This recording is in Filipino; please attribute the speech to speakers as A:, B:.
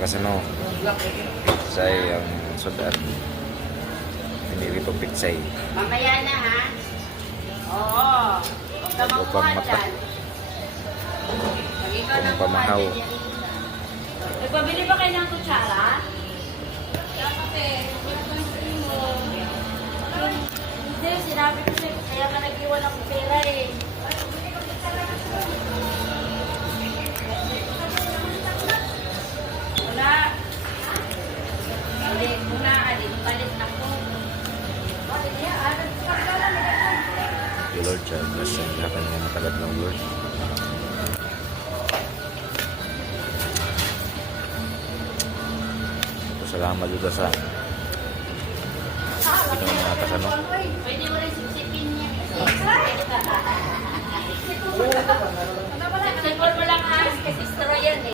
A: kasano. Pitsay ang sudan. Pinili pa pitsay.
B: Mamaya na ha. Oo. Huwag ka dyan. Pag ikaw
A: Pang
B: nang
A: pamahaw.
B: Nagpabili ba kayo ng kutsara? Hindi, sinabi ko sa'yo, kaya ka nag-iwan ng Hindi, muna, alin, palit ako.
A: Kay Lord Child, bless ang lahat ng mga tagat ng Lord. Salamat dito sa Ito mga kasano.
B: Pwede